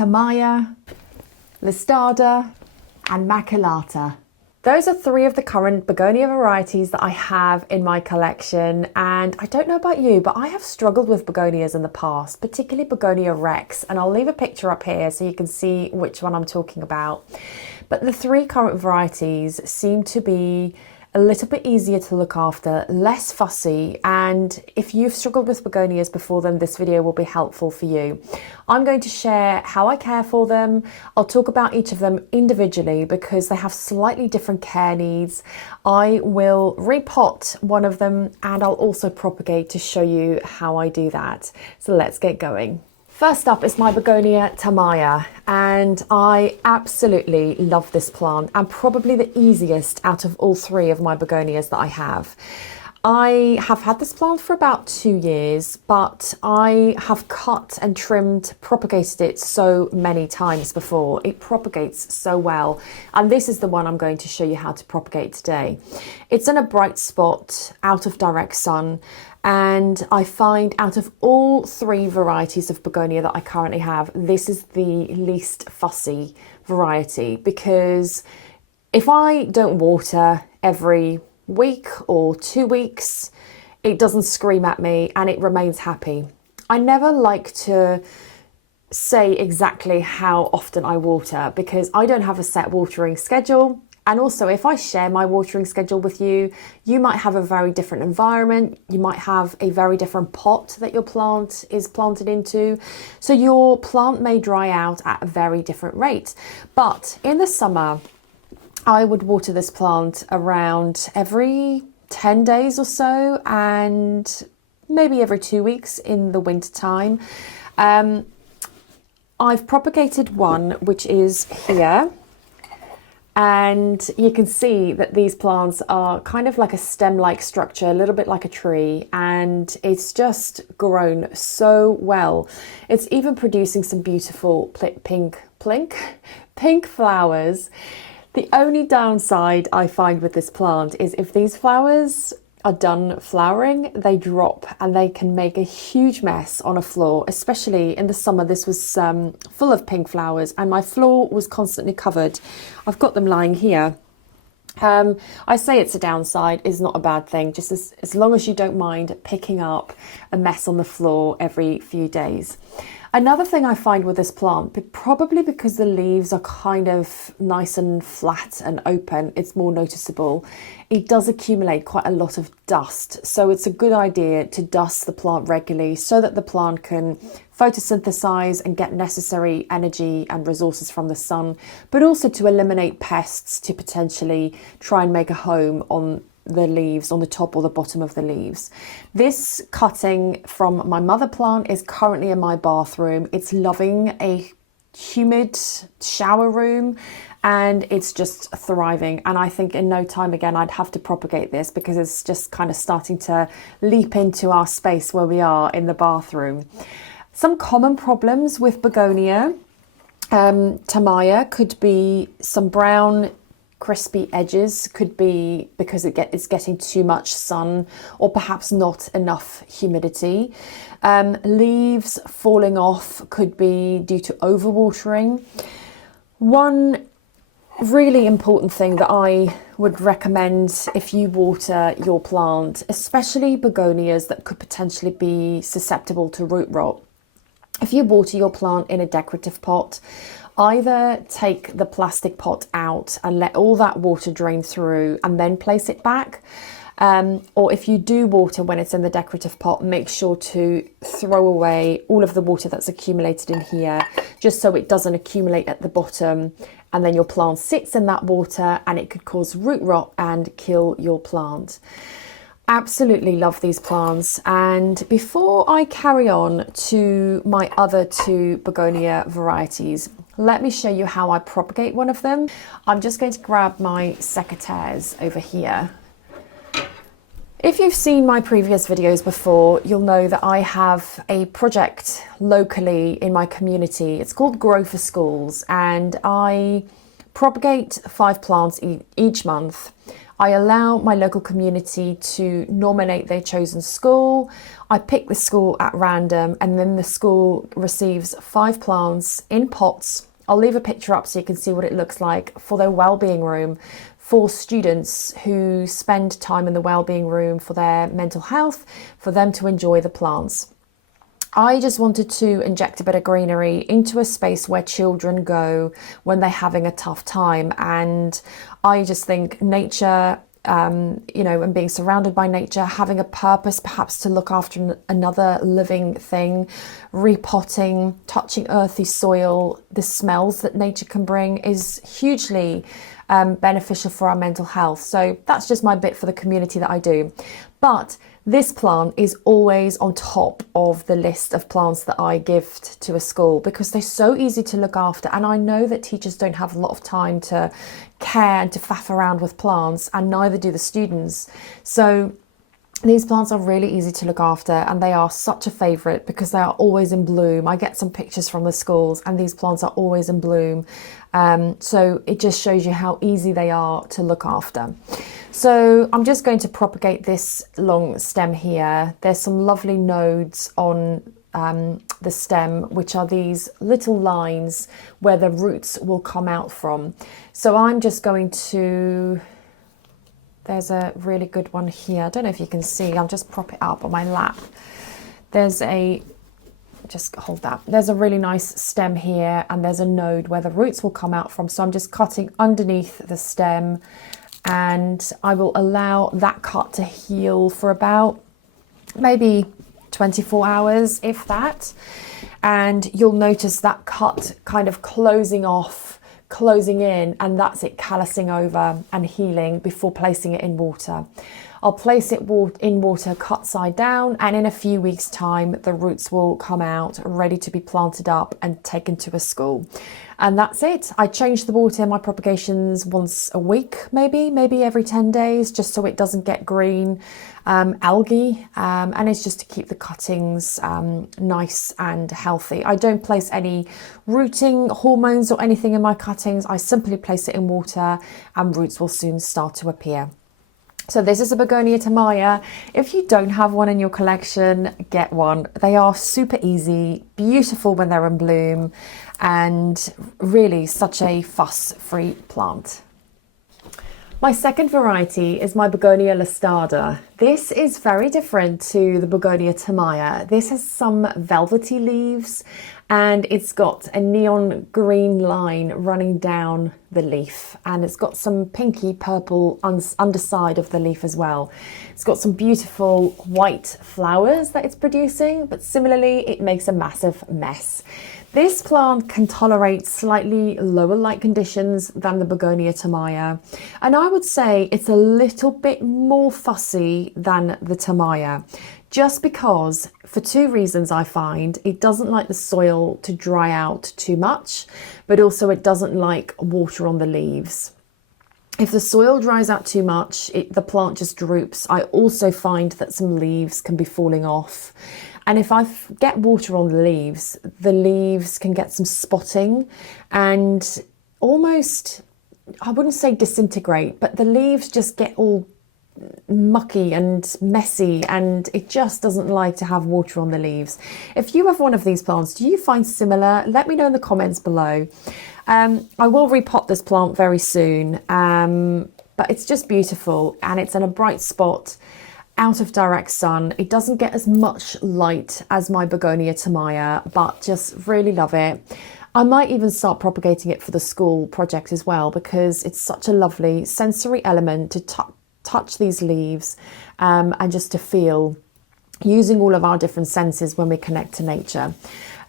Tamaya, Listada, and Maculata. Those are three of the current begonia varieties that I have in my collection, and I don't know about you, but I have struggled with begonias in the past, particularly Begonia Rex, and I'll leave a picture up here so you can see which one I'm talking about. But the three current varieties seem to be a little bit easier to look after, less fussy, and if you've struggled with begonias before, then this video will be helpful for you. I'm going to share how I care for them. I'll talk about each of them individually because they have slightly different care needs. I will repot one of them and I'll also propagate to show you how I do that. So let's get going. First up is my Begonia Tamaya, and I absolutely love this plant and probably the easiest out of all three of my begonias that I have. I have had this plant for about 2 years, but I have cut and trimmed, propagated it so many times before. It propagates so well, and this is the one I'm going to show you how to propagate today. It's in a bright spot out of direct sun, and I find out of all three varieties of begonia that I currently have, this is the least fussy variety, because if I don't water every week or 2 weeks, it doesn't scream at me and it remains happy. I never like to say exactly how often I water because I don't have a set watering schedule. And also, if I share my watering schedule with you, you might have a very different environment. You might have a very different pot that your plant is planted into. So your plant may dry out at a very different rate. But in the summer, I would water this plant around every 10 days or so, and maybe every 2 weeks in the winter time. I've propagated one, which is here. And you can see that these plants are kind of like a stem-like structure, a little bit like a tree, and it's just grown so well. It's even producing some beautiful pink flowers. The only downside I find with this plant is if these flowers are done flowering, they drop and they can make a huge mess on a floor, especially in the summer. This was full of pink flowers and my floor was constantly covered. I've got them lying here. I say it's a downside, it's not a bad thing, just as long as you don't mind picking up a mess on the floor every few days. Another thing I find with this plant, probably because the leaves are kind of nice and flat and open, it's more noticeable. It does accumulate quite a lot of dust. So it's a good idea to dust the plant regularly so that the plant can photosynthesize and get necessary energy and resources from the sun, but also to eliminate pests to potentially try and make a home on the leaves, on the top or the bottom of the leaves. This cutting from my mother plant is currently in my bathroom. It's loving a humid shower room and it's just thriving, and I think in no time again I'd have to propagate this because it's just kind of starting to leap into our space where we are in the bathroom. Some common problems with Begonia Tamaya could be some brown crispy edges, could be because it's getting too much sun or perhaps not enough humidity. Leaves falling off could be due to overwatering. One really important thing that I would recommend if you water your plant, especially begonias that could potentially be susceptible to root rot. If you water your plant in a decorative pot, either take the plastic pot out and let all that water drain through and then place it back. Or if you do water when it's in the decorative pot, make sure to throw away all of the water that's accumulated in here, just so it doesn't accumulate at the bottom. And then your plant sits in that water and it could cause root rot and kill your plant. Absolutely love these plants. And before I carry on to my other two begonia varieties, let me show you how I propagate one of them. I'm just going to grab my secateurs over here. If you've seen my previous videos before, you'll know that I have a project locally in my community. It's called Grow for Schools, and I propagate 5 plants each month. I allow my local community to nominate their chosen school. I pick the school at random, and then the school receives 5 plants in pots. I'll leave a picture up so you can see what it looks like for their wellbeing room, for students who spend time in the wellbeing room for their mental health, for them to enjoy the plants. I just wanted to inject a bit of greenery into a space where children go when they're having a tough time. And I just think nature, and being surrounded by nature, having a purpose perhaps to look after another living thing, repotting, touching earthy soil, the smells that nature can bring is hugely beneficial for our mental health. So that's just my bit for the community that I do. But this plant is always on top of the list of plants that I gift to a school because they're so easy to look after. And I know that teachers don't have a lot of time to care and to faff around with plants, and neither do the students. So these plants are really easy to look after, and they are such a favourite because they are always in bloom. I get some pictures from the schools and these plants are always in bloom. So it just shows you how easy they are to look after. So I'm just going to propagate this long stem here. There's some lovely nodes on the stem, which are these little lines where the roots will come out from. So I'm just going to... There's a really good one here. I don't know if you can see. I'll just prop it up on my lap. Just hold that. There's a really nice stem here, and there's a node where the roots will come out from. So I'm just cutting underneath the stem, and I will allow that cut to heal for about maybe 24 hours, if that. And you'll notice that cut kind of closing in, and that's it callousing over and healing before placing it in water. I'll place it in water cut side down, and in a few weeks' time the roots will come out ready to be planted up and taken to a school. And that's it. I change the water in my propagations once a week, maybe every 10 days, just so it doesn't get green algae, and it's just to keep the cuttings nice and healthy. I don't place any rooting hormones or anything in my cuttings. I simply place it in water and roots will soon start to appear. So this is a Begonia tamaya. If you don't have one in your collection, get one. They are super easy, beautiful when they're in bloom, and really such a fuss-free plant. My second variety is my Begonia listada. This is very different to the Begonia tamaya. This has some velvety leaves, and it's got a neon green line running down the leaf, and it's got some pinky purple underside of the leaf as well. It's got some beautiful white flowers that it's producing, but similarly it makes a massive mess. This plant can tolerate slightly lower light conditions than the Begonia tamaya, and I would say it's a little bit more fussy than the tamaya, just because, for 2 reasons I find. It doesn't like the soil to dry out too much, but also it doesn't like water on the leaves. If the soil dries out too much, the plant just droops. I also find that some leaves can be falling off. And if I get water on the leaves can get some spotting and almost, I wouldn't say disintegrate, but the leaves just get all mucky and messy, and it just doesn't like to have water on the leaves. If you have one of these plants, do you find similar? Let me know in the comments below. I will repot this plant very soon, but it's just beautiful, and it's in a bright spot out of direct sun. It doesn't get as much light as my Begonia tamaya, but just really love it. I might even start propagating it for the school project as well, because it's such a lovely sensory element to touch these leaves, and just to feel, using all of our different senses when we connect to nature.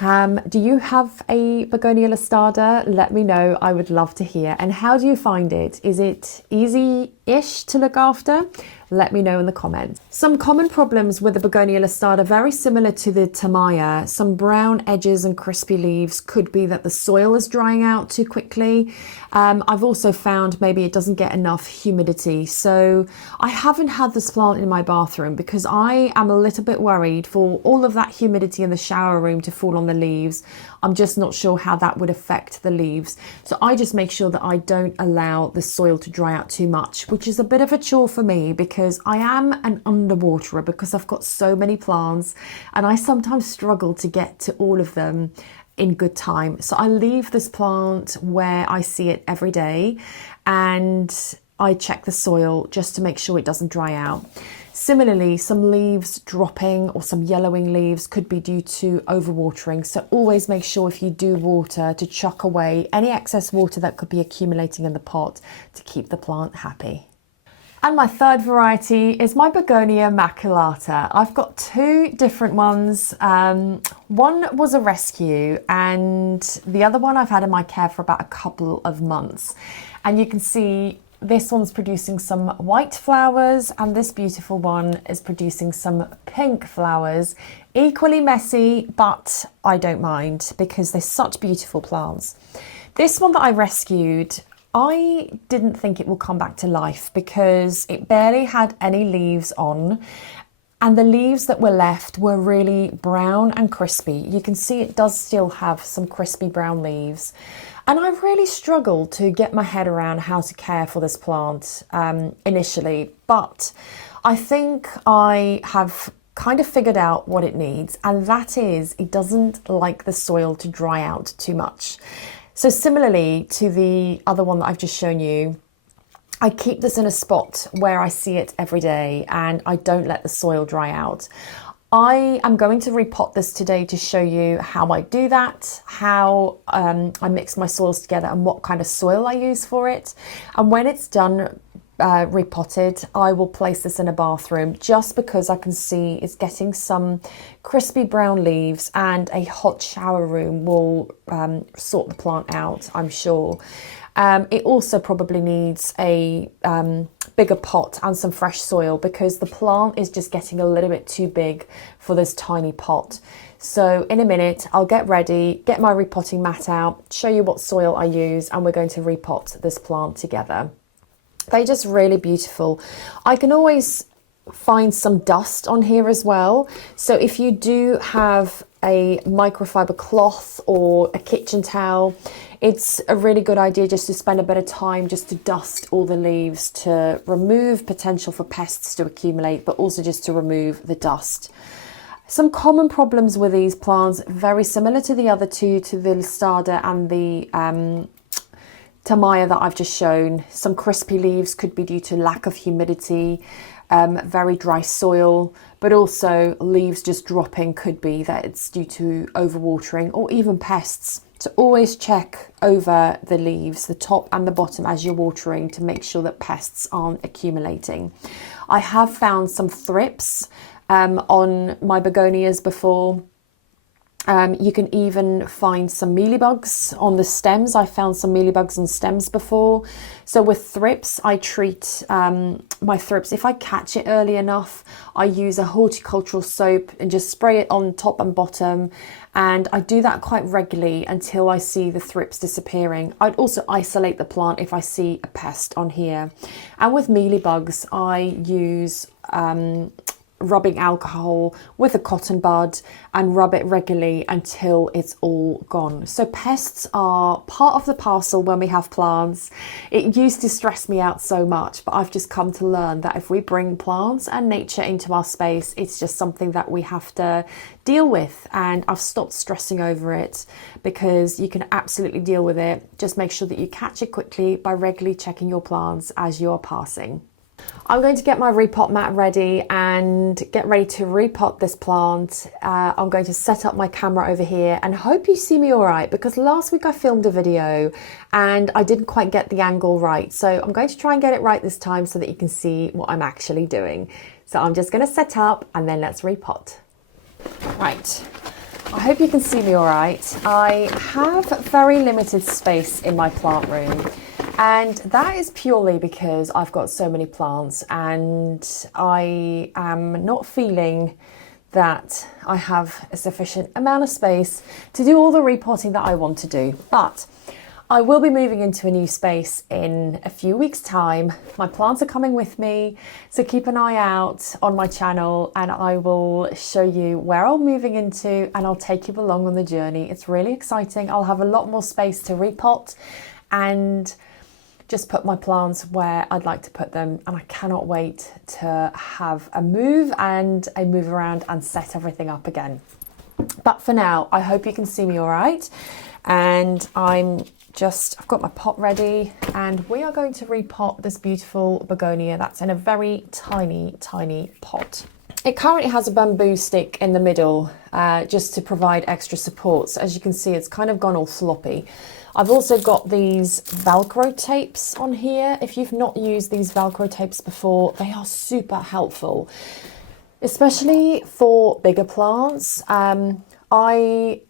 Do you have a Begonia listada? Let me know. I would love to hear. And how do you find it? Is it easy-ish to look after? Let me know in the comments. Some common problems with the Begonia listata, very similar to the Tamaya. Some brown edges and crispy leaves could be that the soil is drying out too quickly. I've also found maybe it doesn't get enough humidity. So I haven't had this plant in my bathroom because I am a little bit worried for all of that humidity in the shower room to fall on the leaves. I'm just not sure how that would affect the leaves. So I just make sure that I don't allow the soil to dry out too much, which is a bit of a chore for me because I am an underwaterer because I've got so many plants and I sometimes struggle to get to all of them in good time. So I leave this plant where I see it every day and I check the soil just to make sure it doesn't dry out. Similarly, some leaves dropping or some yellowing leaves could be due to overwatering. So always make sure if you do water to chuck away any excess water that could be accumulating in the pot to keep the plant happy. And my third variety is my Begonia Maculata. I've got two different ones. One was a rescue and the other one I've had in my care for about a couple of months. And you can see this one's producing some white flowers and this beautiful one is producing some pink flowers. Equally messy, but I don't mind because they're such beautiful plants. This one that I rescued, I didn't think it will come back to life because it barely had any leaves on and the leaves that were left were really brown and crispy. You can see it does still have some crispy brown leaves. And I really struggled to get my head around how to care for this plant initially, but I think I have kind of figured out what it needs, and that is it doesn't like the soil to dry out too much. So similarly to the other one that I've just shown you, I keep this in a spot where I see it every day and I don't let the soil dry out. I am going to repot this today to show you how I do that, how I mix my soils together and what kind of soil I use for it. And when it's done repotted, I will place this in a bathroom just because I can see it's getting some crispy brown leaves and a hot shower room will sort the plant out, I'm sure. It also probably needs a bigger pot and some fresh soil because the plant is just getting a little bit too big for this tiny pot. So in a minute, I'll get ready, get my repotting mat out, show you what soil I use, and we're going to repot this plant together. They're just really beautiful. I can always find some dust on here as well. So if you do have a microfiber cloth or a kitchen towel, it's a really good idea just to spend a bit of time just to dust all the leaves to remove potential for pests to accumulate, but also just to remove the dust. Some common problems with these plants, very similar to the other two, to the Listada and the Tamaya that I've just shown. Some crispy leaves could be due to lack of humidity, very dry soil, but also leaves just dropping could be that it's due to overwatering or even pests. So always check over the leaves, the top and the bottom as you're watering to make sure that pests aren't accumulating. I have found some thrips on my begonias before. You can even find some mealybugs on the stems. I found some mealybugs on stems before. So with thrips, I treat my thrips. If I catch it early enough, I use a horticultural soap and just spray it on top and bottom. And I do that quite regularly until I see the thrips disappearing. I'd also isolate the plant if I see a pest on here. And with mealybugs, I use rubbing alcohol with a cotton bud and rub it regularly until it's all gone. So pests are part of the parcel when we have plants. It used to stress me out so much, but I've just come to learn that if we bring plants and nature into our space, it's just something that we have to deal with, and I've stopped stressing over it because you can absolutely deal with it. Just make sure that you catch it quickly by regularly checking your plants as you are passing. I'm going to get my repot mat ready and get ready to repot this plant. I'm going to set up my camera over here and hope you see me all right, because last week I filmed a video and I didn't quite get the angle right. So I'm going to try and get it right this time so that you can see what I'm actually doing. So I'm just going to set up and then let's repot. Right. I hope you can see me all right. I have very limited space in my plant room. And that is purely because I've got so many plants and I am not feeling that I have a sufficient amount of space to do all the repotting that I want to do. But I will be moving into a new space in a few weeks' time. My plants are coming with me, so keep an eye out on my channel and I will show you where I'm moving into and I'll take you along on the journey. It's really exciting. I'll have a lot more space to repot and just put my plants where I'd like to put them, and I cannot wait to have a move and a move around and set everything up again. But for now, I hope you can see me all right. And I've got my pot ready and we are going to repot this beautiful begonia that's in a very tiny, tiny pot. It currently has a bamboo stick in the middle just to provide extra support. So as you can see, it's kind of gone all floppy. I've also got these Velcro tapes on here. If you've not used these Velcro tapes before, they are super helpful, especially for bigger plants. I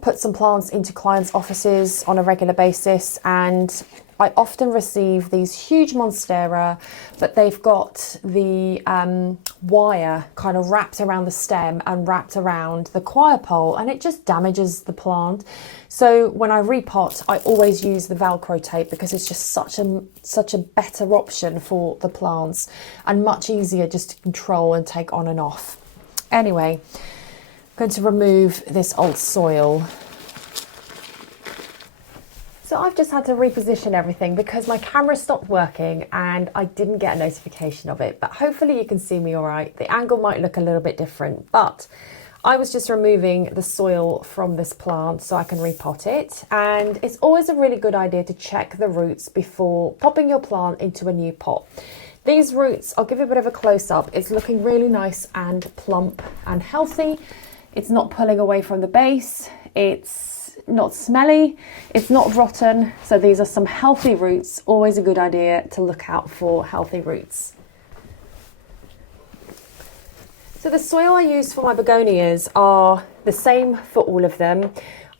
put some plants into clients' offices on a regular basis and I often receive these huge monstera, but they've got the wire kind of wrapped around the stem and wrapped around the choir pole, and it just damages the plant. So when I repot, I always use the Velcro tape because it's just such a better option for the plants and much easier just to control and take on and off. Anyway, I'm going to remove this old soil. So I've just had to reposition everything because my camera stopped working and I didn't get a notification of it, but hopefully you can see me all right. The angle might look a little bit different, but I was just removing the soil from this plant so I can repot it. And it's always a really good idea to check the roots before popping your plant into a new pot. These roots, I'll give you a bit of a close up. It's looking really nice and plump and healthy. It's not pulling away from the base. It's not smelly, it's not rotten. So these are some healthy roots. Always a good idea to look out for healthy roots. So the soil I use for my begonias are the same for all of them.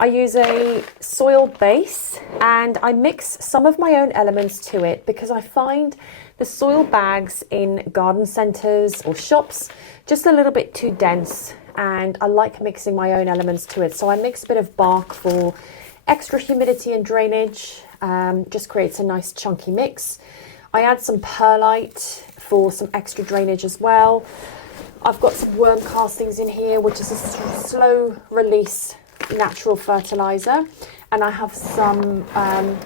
I use a soil base and I mix some of my own elements to it because I find the soil bags in garden centres or shops just a little bit too dense, and I like mixing my own elements to it. So I mix a bit of bark for extra humidity and drainage, just creates a nice chunky mix. I add some perlite for some extra drainage as well. I've got some worm castings in here, which is a slow release natural fertilizer. And I have some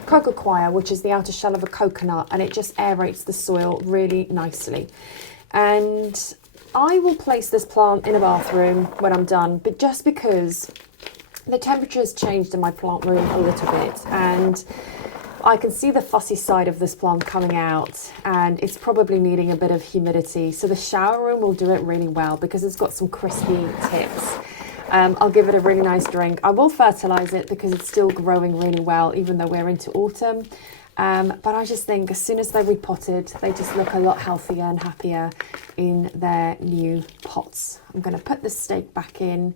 coco coir, which is the outer shell of a coconut, and it just aerates the soil really nicely. And I will place this plant in a bathroom when I'm done, but just because the temperature has changed in my plant room a little bit and I can see the fussy side of this plant coming out and it's probably needing a bit of humidity. So the shower room will do it really well because it's got some crispy tips. I'll give it a really nice drink. I will fertilize it because it's still growing really well, even though we're into autumn. But I just think as soon as they're repotted, they just look a lot healthier and happier in their new pots. I'm going to put the stake back in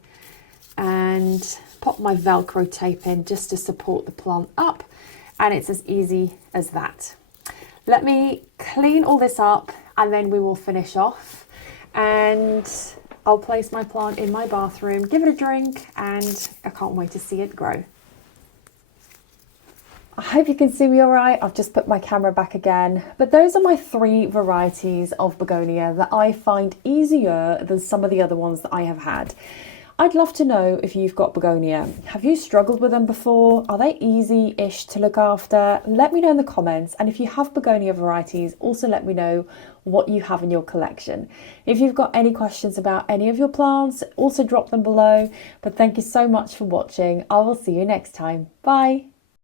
and pop my Velcro tape in just to support the plant up. And it's as easy as that. Let me clean all this up and then we will finish off. And I'll place my plant in my bathroom, give it a drink, and I can't wait to see it grow. I hope you can see me all right. I've just put my camera back again. But those are my 3 varieties of begonia that I find easier than some of the other ones that I have had. I'd love to know if you've got begonia. Have you struggled with them before? Are they easy-ish to look after? Let me know in the comments. And if you have begonia varieties, also let me know what you have in your collection. If you've got any questions about any of your plants, also drop them below. But thank you so much for watching. I will see you next time. Bye.